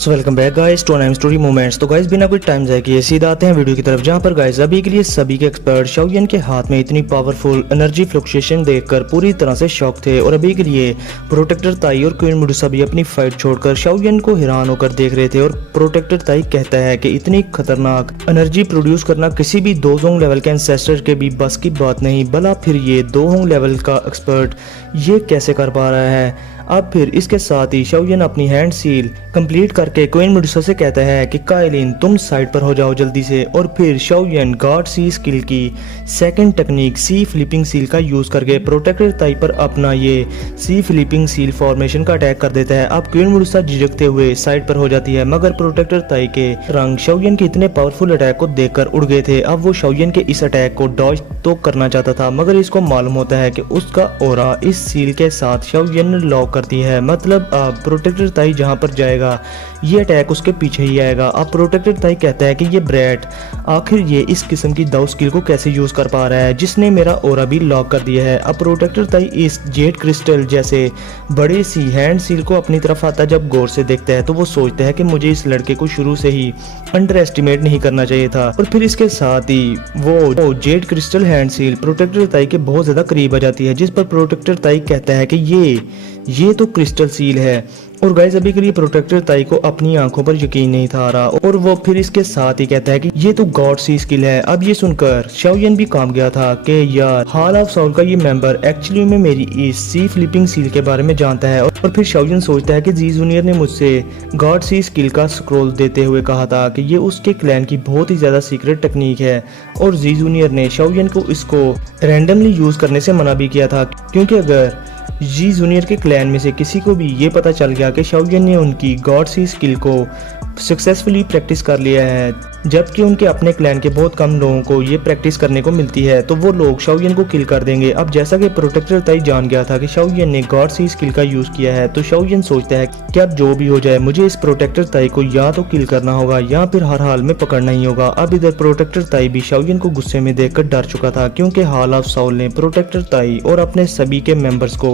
So welcome back guys to Naim story moments. तो guys बिना कोई टाइम जाए किए सीधा आते हैं वीडियो की तरफ, जहां पर गाइस अभी के लिए सभी के एक्सपर्ट शाओयन के हाथ में इतनी पावरफुल एनर्जी फ्लक्चुएशन देखकर पूरी तरह से शॉक थे और अभी के लिए प्रोटेक्टर ताई और क्वीन मेडुसा भी अपनी फाइट छोड़कर शाओयन को हैरान होकर देख रहे थे। और प्रोटेक्टर ताई कहता है कि इतनी खतरनाक एनर्जी प्रोड्यूस करना किसी भी दोजोंग लेवल के एंसेस्टर के भी बस की बात नहीं, भला फिर ये दोहोंग लेवल का एक्सपर्ट ये कैसे कर पा रहा है। अब फिर इसके साथ ही शाओयन अपनी हैंड सील कंप्लीट करके क्वीन मेडुसा से कहता है कि काइलिन तुम साइड पर हो जाओ जल्दी से। और फिर शाओयन गॉड सी स्किल की सेकंड टेक्निक सी फ्लिपिंग सील का यूज करके प्रोटेक्टर ताई पर अपना ये सी फ्लिपिंग सील फॉर्मेशन का अटैक कर देता है। अब क्वीन मेडुसा झिझकते हुए साइड पर हो जाती है, मगर प्रोटेक्टर ताई के रंग शाओयन के इतने पावरफुल अटैक को देखकर उड़ गए थे। अब वो शाओयन के इस अटैक को डॉज तो करना चाहता था, मगर इसको मालूम होता है कि उसका ऑरा इस सील के साथ शाओयन लॉक करती है। मतलब अब प्रोटेक्टर ताई जहां पर जाएगा ये अटैक उसके पीछे ही आएगा। अब प्रोटेक्टर ताई कहता है कि ये ब्रैट आखिर ये इस किस्म की दाउ स्किल को कैसे यूज कर पा रहा है जिसने मेरा ऑरा भी लॉक कर दिया है। अब प्रोटेक्टर ताई इस जेड क्रिस्टल जैसे बड़ी सी हैंड सील को अपनी तरफ आता जब गौर से देखता है तो वो सोचता है कि मुझे इस लड़के को शुरू से ही अंडर एस्टिमेट नहीं करना चाहिए था। और फिर इसके साथ ही वो jade crystal hand seal protector ताई के बहुत ज्यादा करीब आ जाती है, जिस पर प्रोटेक्टर ताई कहता है कि ये तो क्रिस्टल सील है। और गाइस अभी के लिए प्रोटेक्टर ताई को अपनी आंखों पर यकीन नहीं था आ रहा और वो फिर इसके साथ ही कहता है कि ये तो गॉड सी स्किल है। अब ये सुनकर शाओयन भी काम गया था कि यार हॉल ऑफ साउल का ये मेंबर एक्चुअली में मेरी इस सी फ्लिपिंग सील के बारे में जानता है। और फिर शाओयन सोचता है कि जी जूनियर ने मुझसे गॉड सी स्किल का स्क्रोल देते हुए कहा था कि ये उसके क्लैन की बहुत ही ज्यादा सीक्रेट टेक्निक है और जी जूनियर ने शाओयन को इसको रैंडमली यूज करने से मना भी किया था, क्योंकि अगर जी जूनियर के क्लैन में से किसी को भी ये पता चल गया कि शाओयन ने उनकी गॉड सी स्किल को सक्सेसफुली प्रैक्टिस कर लिया है, जबकि उनके अपने क्लैन के बहुत कम लोगों को ये प्रैक्टिस करने को मिलती है, तो वो लोग शाओयन को किल कर देंगे। अब जैसा कि प्रोटेक्टर ताई जान गया था कि शाओयन ने गॉड सी स्किल का यूज किया है, तो शाओयन सोचता है कि अब जो भी हो जाए मुझे इस प्रोटेक्टर ताई को या तो किल करना होगा या फिर हर हाल में पकड़ना ही होगा। अब इधर प्रोटेक्टर ताई भी शाओयन को गुस्से में देखकर डर चुका था, क्योंकि हॉल ऑफ साउल ने प्रोटेक्टर ताई और अपने सभी के मेंबर्स को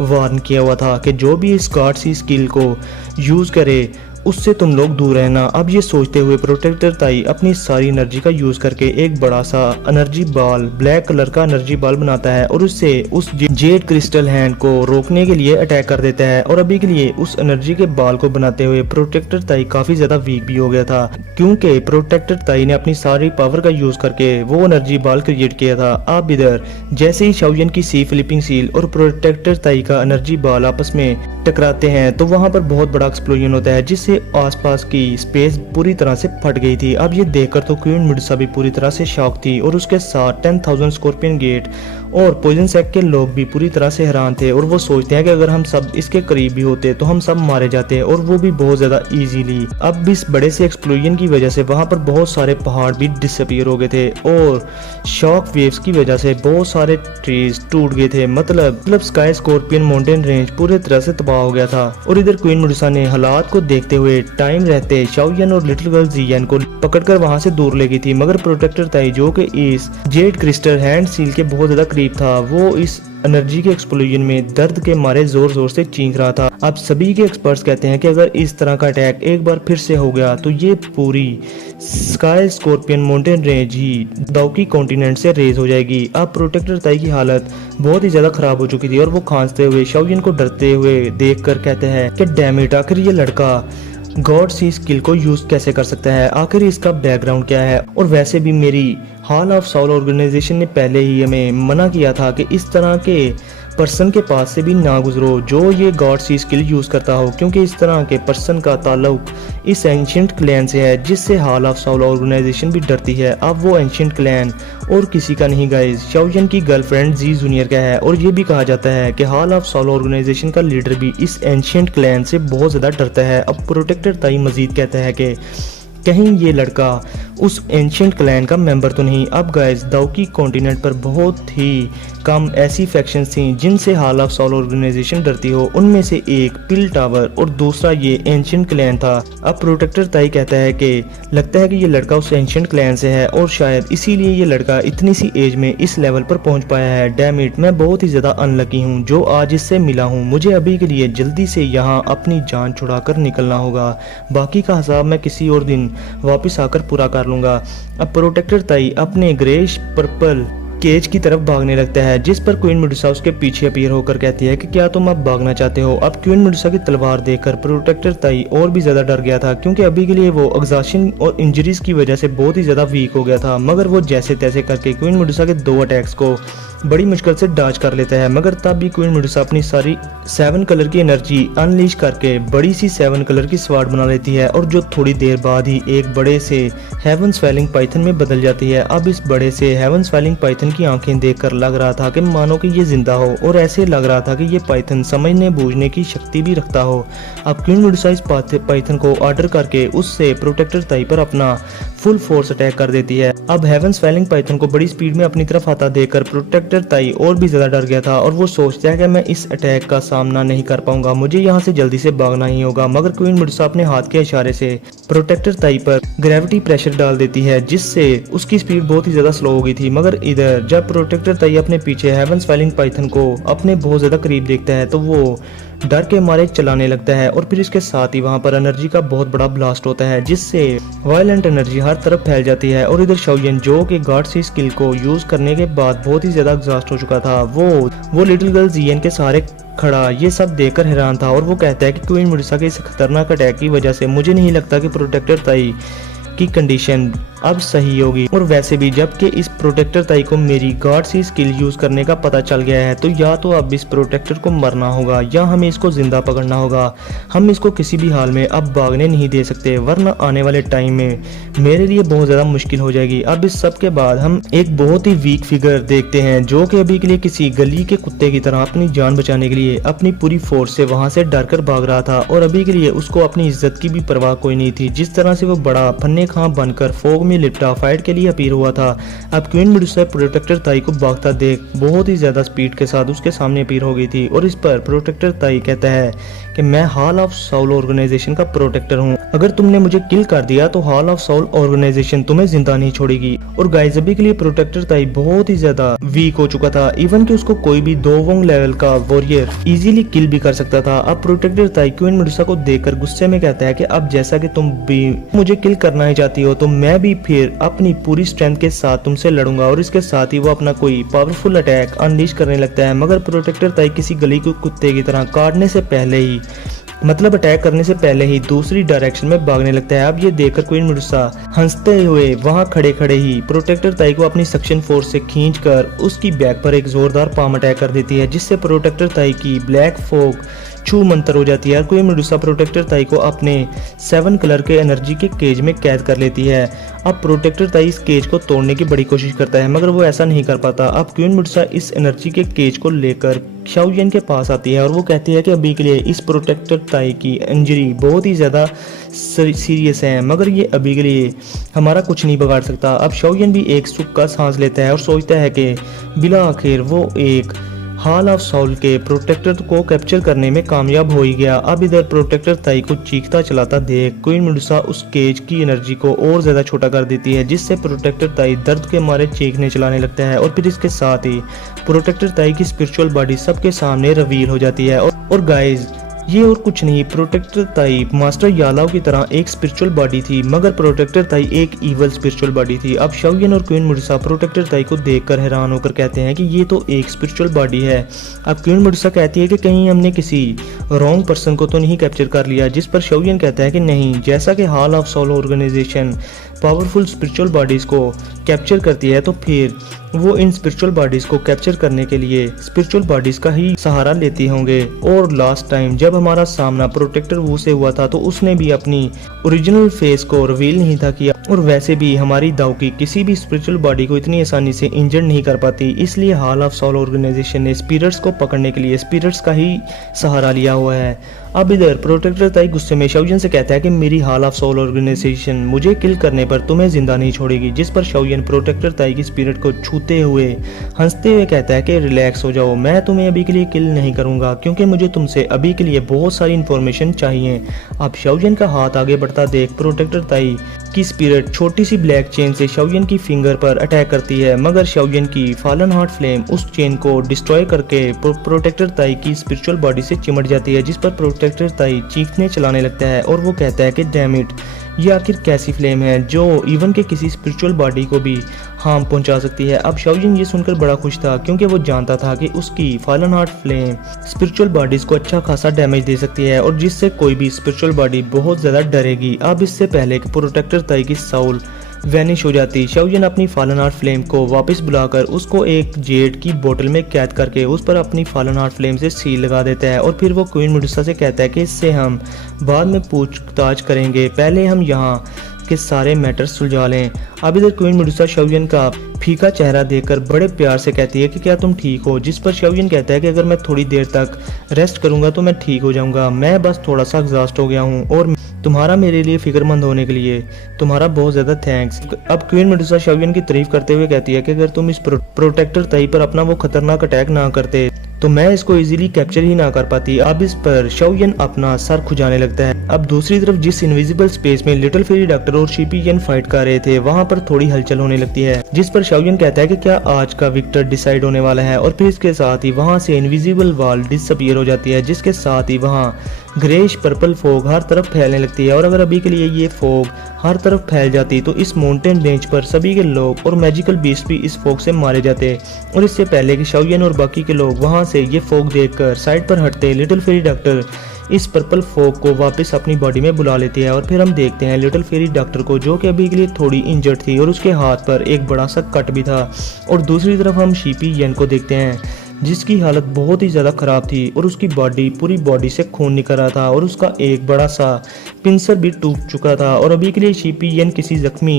वार्न किया हुआ था कि जो भी इस गॉड सी स्किल को यूज करे उससे तुम लोग दूर रहना। अब ये सोचते हुए प्रोटेक्टर ताई अपनी सारी एनर्जी का यूज करके एक बड़ा सा एनर्जी बॉल ब्लैक कलर का एनर्जी बॉल बनाता है और उससे उस जेड क्रिस्टल हैंड को रोकने के लिए अटैक कर देता है। और अभी के लिए उस एनर्जी के बॉल को बनाते हुए प्रोटेक्टर ताई काफी ज्यादा वीक भी हो गया था, क्योंकि प्रोटेक्टर ताई ने अपनी सारी पावर का यूज करके वो एनर्जी बॉल क्रिएट किया था। अब इधर जैसे ही शाओयन की सी फ्लिपिंग सील और प्रोटेक्टर ताई का एनर्जी बॉल आपस में टकराते हैं तो वहां पर बहुत बड़ा एक्सप्लोजन होता है, जिससे आसपास की स्पेस पूरी तरह से फट गई थी। अब ये देखकर तो क्वीन मेडुसा भी पूरी तरह से शॉक थी और उसके साथ 10,000 स्कॉर्पियन गेट और पॉइजन सेक्ट के लोग भी पूरी तरह से हैरान थे और वो सोचते हैं कि अगर हम सब इसके करीब भी होते तो हम सब मारे जाते, और वो भी बहुत ज्यादा इजीली। अब इस बड़े से एक्सप्लोजन की वजह से वहां पर बहुत सारे पहाड़ भी डिसअपीयर हो गए थे और शॉक वेव्स की वजह से बहुत सारे ट्रीज टूट गए थे। मतलब स्काई स्कॉर्पियन माउंटेन रेंज पूरी तरह से तबाह हो गया था। और इधर क्वीन मेडुसा ने हालात को देखते हुए टाइम रहते शाओयन और लिटिल गर्ल जियन को पकड़कर वहां से दूर ले गई थी, मगर प्रोटेक्टर ताई जो कि इस जेड क्रिस्टल हैंड सील के बहुत ज्यादा करीब था, वो इस एनर्जी के एक्सप्लोजन में दर्द के मारे जोर जोर से चीख रहा था। अब सभी के एक्सपर्ट्स कहते हैं कि अगर इस तरह का अटैक एक बार फिर से हो गया तो ये पूरी स्काई स्कॉर्पियन माउंटेन रेंज ही दाउकी कॉन्टिनेंट से रेज हो जाएगी। अब प्रोटेक्टर ताई की हालत बहुत ही ज्यादा खराब हो चुकी थी और वो खांसते हुए शाओयन को डरते हुए देखकर कहते हैं कि डैम इट, आखिर ये लड़का गॉड सी स्किल को यूज कैसे कर सकता है, आखिर इसका बैकग्राउंड क्या है। और वैसे भी मेरी हॉल ऑफ साउल ऑर्गेनाइजेशन ने पहले ही हमें मना किया था कि इस तरह के पर्सन के पास से भी ना गुजरो जो ये गॉड सी स्किल यूज करता हो, क्योंकि इस तरह के पर्सन का ताल्लुक इस एंशिएंट क्लैन से है जिससे हॉल ऑफ साउल ऑर्गेनाइजेशन भी डरती है। अब वो एंशिएंट क्लैन और किसी का नहीं गाइस, शाओयन की गर्लफ्रेंड जी जूनियर का है। और ये भी कहा जाता है कि हॉल ऑफ साउल ऑर्गेनाइजेशन का लीडर भी इस एंशिएंट क्लैन से बहुत ज्यादा डरता है। अब प्रोटेक्टर ताई मजीद कहता है कि कहीं ये लड़का उस एंशिएंट क्लैन का मेंबर तो नहीं। अब गाइस दाउकी कॉन्टिनेंट पर बहुत ही कम ऐसी फैक्शंस थी जिनसे हॉल ऑफ सोल ऑर्गेनाइजेशन डरती हो। उनमें से एक पिल टावर और दूसरा ये एंशिएंट क्लैन था। अब प्रोटेक्टर ताई कहता है कि लगता है कि ये लड़का उस एंशिएंट क्लैन से है और शायद इसीलिए ये लड़का इतनी सी एज में इस लेवल पर पहुंच पाया है। डैम इट, मैं बहुत ही ज्यादा अनलकी हूँ जो आज इससे मिला हूँ। मुझे अभी के लिए जल्दी से यहाँ अपनी जान छुड़ाकर निकलना होगा। बाकी का हिसाब मैं किसी और दिन वापस आकर पूरा कर लूंगा। अब प्रोटेक्टर ताई अपने ग्रेश पर्पल केज की तरफ भागने लगता है, जिस पर क्वीन मेडुसा उसके पीछे अपीयर होकर कहती है कि क्या तुम अब भागना चाहते हो। अब क्वीन मेडुसा की तलवार देखकर प्रोटेक्टर ताई और भी ज्यादा डर गया था, क्योंकि अभी के लिए वो एग्जॉशन और इंजरीज की वजह से बहुत ही ज्यादा वीक हो गया था। मगर वो जैसे तैसे करके क्वीन मेडुसा के 2 अटैक्स को बड़ी मुश्किल से डॉज कर लेता है। मगर तब भी क्वीन मेडुसा अपनी सारी 7 कलर की एनर्जी अनलीश करके बड़ी सी 7 कलर की स्वाड बना लेती है, और जो थोड़ी देर बाद ही एक बड़े से हेवंस फेलिंग पाइथन में बदल जाती है। अब इस बड़े से हेवंस फेलिंग पाइथन की आंखें देखकर लग रहा था कि मानो कि ये जिंदा हो, और ऐसे लग रहा था कि ये पाइथन समझने बूझने की शक्ति भी रखता हो। अब क्वीन मेडुसा इस पाइथन को ऑर्डर करके उससे प्रोटेक्टर ताई पर अपना फुल फोर्स अटैक कर देती है। अब हेवंस फेलिंग पाइथन को बड़ी स्पीड में अपनी तरफ आता देखकर प्रोटेक्टर ताई और भी ज्यादा डर गया था, और वो सोचता है कि मैं इस अटैक का सामना नहीं कर पाऊंगा, मुझे यहाँ से जल्दी से भागना ही होगा। मगर क्वीन मेडुसा अपने हाथ के इशारे से प्रोटेक्टर ताई पर ग्रेविटी प्रेशर डाल देती है, जिससे उसकी स्पीड बहुत ही ज्यादा स्लो हो गई थी। मगर इधर जब प्रोटेक्टर ताई अपने पीछे हेवंस फेलिंग पाइथन को अपने बहुत ज्यादा करीब देखता है तो वो डर के मारे चलाने लगता है, और फिर इसके साथ ही वहां पर एनर्जी का बहुत बड़ा ब्लास्ट होता है, जिससे वायलेंट एनर्जी हर तरफ फैल जाती है। और इधर शाओयन जो कि गॉड सी स्किल को यूज करने के बाद बहुत ही ज्यादा एग्जॉस्ट हो चुका था, वो लिटिल गर्ल जियन के सहारे खड़ा ये सब देखकर हैरान था, और वो कहता है कि क्वीन मेडुसा के इस खतरनाक अटैक की वजह से मुझे नहीं लगता कि प्रोटेक्टर ताई की कंडीशन अब सही होगी। और वैसे भी जबकि इस प्रोटेक्टर ताई को मेरी गॉड सी स्किल यूज करने का पता चल गया है, तो या तो अब इस प्रोटेक्टर को मरना होगा या हमें इसको जिंदा पकड़ना होगा। हम इसको किसी भी हाल में अब भागने नहीं दे सकते, वरना आने वाले टाइम में मेरे लिए बहुत ज्यादा मुश्किल हो जाएगी। अब इस सब के बाद हम एक बहुत ही वीक फिगर देखते हैं जो कि अभी के लिए किसी गली के कुत्ते की तरह अपनी जान बचाने के लिए अपनी पूरी फोर्स से वहां से डर कर भाग रहा था, और अभी के लिए उसको अपनी इज्जत की भी परवाह कोई नहीं थी। जिस तरह से वो बड़ा फन्ने खां बनकर फोग में लिपटा फाइट के लिए अपीयर हुआ था, अब क्वीन मेडुसा प्रोटेक्टर ताई को भागता देख बहुत ही ज्यादा स्पीड के साथ उसके सामने अपीयर हो गई थी। और इस पर प्रोटेक्टर ताई कहता है कि मैं हॉल ऑफ सोल ऑर्गेनाइजेशन का प्रोटेक्टर हूँ, अगर तुमने मुझे किल कर दिया तो हॉल ऑफ सोल ऑर्गेनाइजेशन तुम्हें जिंदा नहीं छोड़ेगी। और गाइस अभी के लिए प्रोटेक्टर ताई बहुत ही ज्यादा वीक हो चुका था, इवन कि उसको कोई भी 2 वोंग लेवल का वॉरियर इजीली किल भी कर सकता था। अब प्रोटेक्टर ताई क्वीन मेडुसा को देखकर गुस्से में कहता है कि अब जैसा कि तुम भी मुझे किल करना ही चाहती हो, तो मैं भी फिर अपनी पूरी स्ट्रेंथ के साथ तुमसे लड़ूंगा। और इसके साथ ही वो अपना कोई पावरफुल अटैक अनलीश करने लगता है, मगर प्रोटेक्टर ताई किसी गली को कुत्ते की तरह काटने से पहले ही मतलब अटैक करने से पहले ही दूसरी डायरेक्शन में भागने लगता है। अब ये देखकर क्वीन मेडुसा हंसते हुए वहां खड़े खड़े ही प्रोटेक्टर ताई को अपनी सक्शन फोर्स से खींचकर उसकी बैक पर एक जोरदार पाम अटैक कर देती है, जिससे प्रोटेक्टर ताई की ब्लैक फोग छू मंतर हो जाती है। क्वीन मेडुसा प्रोटेक्टर ताई को अपने 7 कलर के एनर्जी के केज में कैद कर लेती है। अब प्रोटेक्टर ताई इस केज को तोड़ने की बड़ी कोशिश करता है, मगर वो ऐसा नहीं कर पाता। अब क्वीन मेडुसा इस एनर्जी के केज को लेकर शाओयन के पास आती है, और वो कहती है कि अभी के लिए इस प्रोटेक्टर ताई की इंजरी बहुत ही ज्यादा सीरियस है, मगर ये अभी के लिए हमारा कुछ नहीं बिगाड़ सकता। अब शाओयन भी एक सुख का सांस लेता है और सोचता है कि बिला आखिर वो एक हॉल ऑफ सोल के प्रोटेक्टर को कैप्चर करने में कामयाब हो ही गया। अब इधर प्रोटेक्टर ताई को चीखता चलाता देख क्वीन मेडुसा उस केज की एनर्जी को और ज्यादा छोटा कर देती है, जिससे प्रोटेक्टर ताई दर्द के मारे चीखने चलाने लगता है। और फिर इसके साथ ही प्रोटेक्टर ताई की स्पिरिचुअल बॉडी सबके सामने रिवील हो जाती है। और गाइज ये और कुछ नहीं, प्रोटेक्टर ताई मास्टर यालाओ की तरह एक स्पिरिचुअल बॉडी थी, मगर प्रोटेक्टर ताई एक इवल स्पिरिचुअल बॉडी थी। अब शाओयन और क्वीन मेडुसा प्रोटेक्टर ताई को देखकर हैरान होकर कहते हैं कि ये तो एक स्पिरिचुअल बॉडी है। अब क्वीन मेडुसा कहती है कि कहीं हमने किसी रॉन्ग पर्सन को तो नहीं कैप्चर कर लिया, जिस पर शाओयन कहता है कि नहीं, जैसा कि hall of soul organization powerful spiritual bodies को कैप्चर करती है, तो फिर वो इन स्पिरिचुअल बॉडीज को कैप्चर करने के लिए स्पिरिचुअल बॉडीज का ही सहारा लेती होंगे। और लास्ट टाइम जब हमारा सामना प्रोटेक्टर वू से हुआ था, तो उसने भी अपनी ओरिजिनल फेस को रिवील नहीं था किया, और वैसे भी हमारी दाउकी किसी भी स्पिरिचुअल बॉडी को इतनी आसानी से इंजर नहीं कर पाती। इसलिए हॉल ऑफ सोल ऑर्गेनाइजेशन ने स्पिरिट्स को पकड़ने के लिए स्पिरिट्स का ही सहारा लिया। हुआ है। अब इधर प्रोटेक्टर ताई गुस्से में शाओयन से कहता है कि मेरी हॉल ऑफ सोल ऑर्गेनाइजेशन मुझे किल करने पर तुम्हें जिंदा नहीं छोड़ेगी, जिस पर शाओयन प्रोटेक्टर ताई की स्पिरिट को छूते हुए हंसते हुए कहता है कि रिलैक्स हो जाओ, मैं तुम्हें अभी के लिए किल नहीं करूंगा क्योंकि मुझे तुमसे अभी के लिए बहुत सारी इन्फॉर्मेशन चाहिए। अब शाओयन का हाथ आगे बढ़ता देख प्रोटेक्टर ताई की स्पिरिट छोटी सी ब्लैक चेन से शाओयन की फिंगर पर अटैक करती है, मगर शाओयन की फॉलन हार्ट फ्लेम उस चेन को डिस्ट्रॉय करके प्रोटेक्टर ताई की स्पिरिचुअल बॉडी से चिमट जाती है, जिस पर प्रोटेक्टर ताई चीखने चलाने लगता है और वो कहता है कि डैम इट, ये आखिर कैसी फ्लेम है जो इवन के किसी स्पिरिचुअल बॉडी को भी हार्म पहुंचा सकती है। अब शाओयन ये सुनकर बड़ा खुश था क्योंकि वो जानता था कि उसकी fallen heart flame spiritual bodies को अच्छा खासा डैमेज दे सकती है और जिससे कोई भी स्पिरिचुअल बॉडी बहुत ज्यादा डरेगी। अब इससे पहले कि प्रोटेक्टर ताई की साउल वैनिश हो जाती, शाओयन अपनी फॉलन हार्ट फ्लेम को वापस बुलाकर उसको एक जेड की बोतल में कैद करके उस पर अपनी फॉलन हार्ट फ्लेम से सील लगा देता है और फिर वो क्वीन मेडुसा से कहता है कि इससे हम बाद में पूछताछ करेंगे, पहले हम यहाँ के सारे मैटर सुलझा लें। अब इधर क्वीन मेडुसा शाओयन का फीका चेहरा देखकर बड़े प्यार से कहती है कि क्या तुम ठीक हो, जिस पर शाओयन कहता है कि अगर मैं थोड़ी देर तक रेस्ट करूंगा तो मैं ठीक हो जाऊंगा, मैं बस थोड़ा सा एग्जॉस्ट हो गया हूँ और तुम्हारा मेरे लिए फिक्रमंद होने के लिए तुम्हारा बहुत ज्यादा थैंक्स। अब क्वीन मेडुसा शाओयन की तारीफ करते हुए कहती है कि अगर तुम इस प्रोटेक्टर ताई पर अपना वो खतरनाक अटैक ना करते तो मैं इसको इजीली कैप्चर ही ना कर पाती। अब इस पर शाओयन अपना सर खुजाने लगता है। अब दूसरी तरफ जिस इनविजिबल स्पेस में लिटिल फेरी डॉक्टर और शिपियन फाइट कर रहे थे वहां पर थोड़ी हलचल होने लगती है, जिस पर शाओयन कहता है कि क्या आज का विक्टर डिसाइड होने वाला है और फिर इसके साथ ही वहां से इनविजिबल वॉल डिसअपीयर हो जाती है, जिसके साथ ही वहां ग्रेश पर्पल फोग हर तरफ फैलने लगती है और अगर अभी के लिए ये फोग हर तरफ फैल जाती तो इस माउंटेन रेंज पर सभी के लोग और मैजिकल बीस्ट भी इस फोग से मारे जाते। और इससे पहले कि शाओयन और बाकी के लोग वहां से ये फोग देखकर साइड पर हटते, लिटिल फेरी डॉक्टर इस पर्पल फोग को वापस अपनी बॉडी में बुला लेती है और फिर हम देखते हैं लिटिल फेरी डॉक्टर को जो कि अभी के लिए थोड़ी इंजर्ड थी और उसके हाथ पर एक बड़ा सा कट भी था। और दूसरी तरफ हम शिपियन को देखते हैं जिसकी हालत बहुत ही ज़्यादा ख़राब थी और उसकी पूरी बॉडी से खून निकल रहा था और उसका एक बड़ा सा पिंसर भी टूट चुका था और अभी के लिए शिपियन किसी जख्मी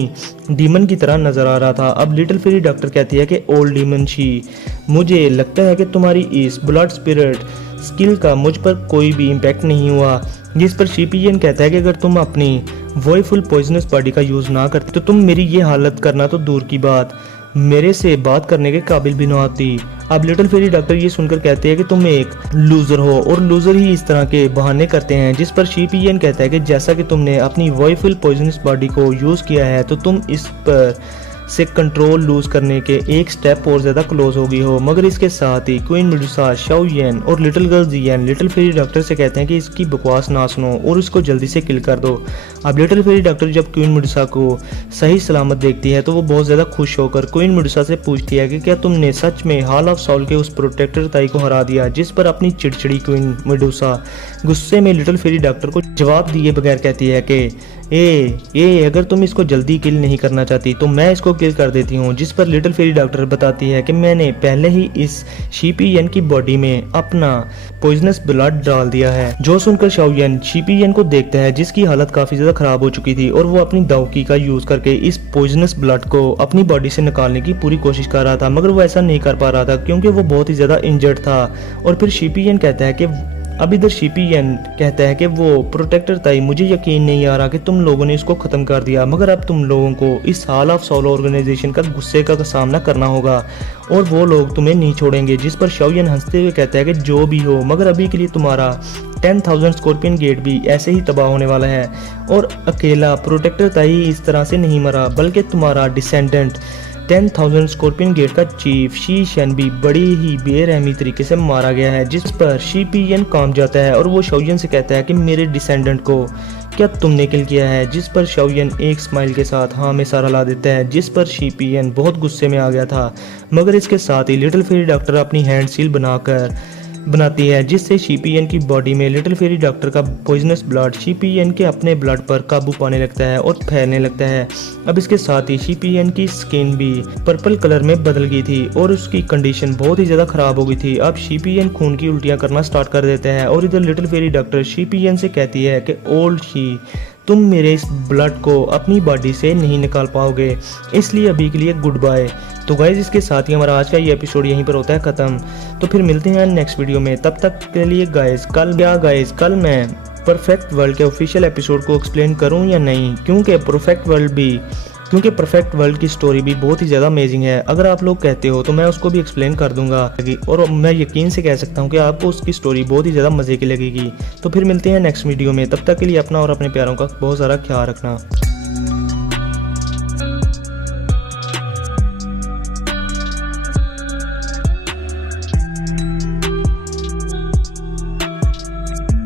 डीमन की तरह नजर आ रहा था। अब लिटिल फेरी डॉक्टर कहती है कि ओल्ड डीमन शी, मुझे लगता है कि तुम्हारी इस ब्लड स्पिरिट स्किल का मुझ पर कोई भी इम्पैक्ट नहीं हुआ, जिस पर शिपियन कहता है कि अगर तुम अपनी वॉयफुल पॉइजनस बॉडी का यूज़ ना करते तो तुम मेरी ये हालत करना तो दूर की बात मेरे से बात करने के काबिल भी न आती। अब लिटिल फेरी डॉक्टर ये सुनकर कहते हैं कि तुम एक लूजर हो और लूजर ही इस तरह के बहाने करते हैं, जिस पर शिपियन कहता है कि जैसा कि तुमने अपनी वॉयफुल पॉइजनस बॉडी को यूज़ किया है तो तुम इस पर से कंट्रोल लूज करने के एक स्टेप और ज्यादा क्लोज हो गई हो। मगर इसके साथ ही क्वीन मेडुसा, शाओयन और little girl जियन little fairy doctor से कहते हैं कि इसकी बकवास ना सुनो और इसको जल्दी से किल कर दो। अब लिटिल फेरी डॉक्टर जब क्वीन मेडुसा को सही सलामत देखती है तो वो बहुत ज्यादा खुश होकर क्वीन मेडुसा से पूछती है कि क्या तुमने सच में हॉल ऑफ सोल के उस प्रोटेक्टर ताई को हरा दिया, जिस पर अपनी चिड़चिड़ी क्वीन मेडुसा गुस्से में लिटिल फेरी डॉक्टर को जवाब दिए बगैर कहती है कि अगर तुम इसको जल्दी किल नहीं करना चाहती तो मैं इसको किल कर देती हूँ, जिस पर लिटिल फेरी डॉक्टर बताती है कि मैंने पहले ही इस शिपियन की बॉडी में अपना पॉइजनस ब्लड डाल दिया है। जो सुनकर शाओयन शिपियन को देखता है जिसकी हालत काफी ज्यादा खराब हो चुकी थी और वो अपनी दावकी का यूज करके इस पॉइजनस ब्लड को अपनी बॉडी से निकालने की पूरी कोशिश कर रहा था, मगर वो ऐसा नहीं कर पा रहा था क्योंकि वो बहुत ही ज्यादा इंजर्ड था। और फिर शिपियन कहता है कि अब इधर शिपियन कहता है कि वो प्रोटेक्टर ताई, मुझे यकीन नहीं आ रहा कि तुम लोगों ने इसको खत्म कर दिया, मगर अब तुम लोगों को इस हॉल ऑफ सोल ऑर्गेनाइजेशन का गुस्से का सामना करना होगा और वो लोग तुम्हें नहीं छोड़ेंगे। जिस पर शाओयन हंसते हुए कहता है कि जो भी हो, मगर अभी के लिए तुम्हारा 10,000 स्कॉर्पियन गेट भी ऐसे ही तबाह होने वाला है और अकेला प्रोटेक्टर ताई इस तरह से नहीं मरा, बल्कि तुम्हारा डिसेंडेंट 10,000 स्कॉर्पियन गेट का चीफ शी शेन भी बड़ी ही बेरहमी तरीके से मारा गया है। जिस पर शिपियन काम जाता है और वो शाओयन से कहता है कि मेरे डिसेंडेंट को क्या तुमने किल किया है, जिस पर शाओयन एक स्माइल के साथ हाँ में सारा ला देता है, जिस पर शिपियन बहुत गुस्से में आ गया था। मगर इसके साथ ही लिटिल फेरी डॉक्टर अपनी हैंड सील बनाती है जिससे शिपियन की बॉडी में लिटिल फेरी डॉक्टर का पॉइजनस ब्लड शिपियन के अपने ब्लड पर काबू पाने लगता है और फैलने लगता है। अब इसके साथ ही शिपियन की स्किन भी पर्पल कलर में बदल गई थी और उसकी कंडीशन बहुत ही ज्यादा खराब हो गई थी। अब शिपियन खून की उल्टियां करना स्टार्ट कर देते हैं और इधर लिटिल फेरी डॉक्टर शिपियन से कहती है कि ओल्ड शी, तुम मेरे इस ब्लड को अपनी बॉडी से नहीं निकाल पाओगे, इसलिए अभी के लिए गुड बाय। तो गाइज इसके साथ ही हमारा आज का ये एपिसोड यहीं पर होता है ख़त्म। तो फिर मिलते हैं नेक्स्ट वीडियो में, तब तक के लिए गाइज कल मैं परफेक्ट वर्ल्ड के ऑफिशियल एपिसोड को एक्सप्लेन करूं या नहीं, क्योंकि परफेक्ट वर्ल्ड की स्टोरी भी बहुत ही ज़्यादा अमेजिंग है। अगर आप लोग कहते हो तो मैं उसको भी एक्सप्लेन कर दूंगा और मैं यकीन से कह सकता हूं कि आपको उसकी स्टोरी बहुत ही ज़्यादा मज़े की लगेगी। तो फिर मिलते हैं नेक्स्ट वीडियो में, तब तक के लिए अपना और अपने प्यारों का बहुत सारा ख्याल रखना।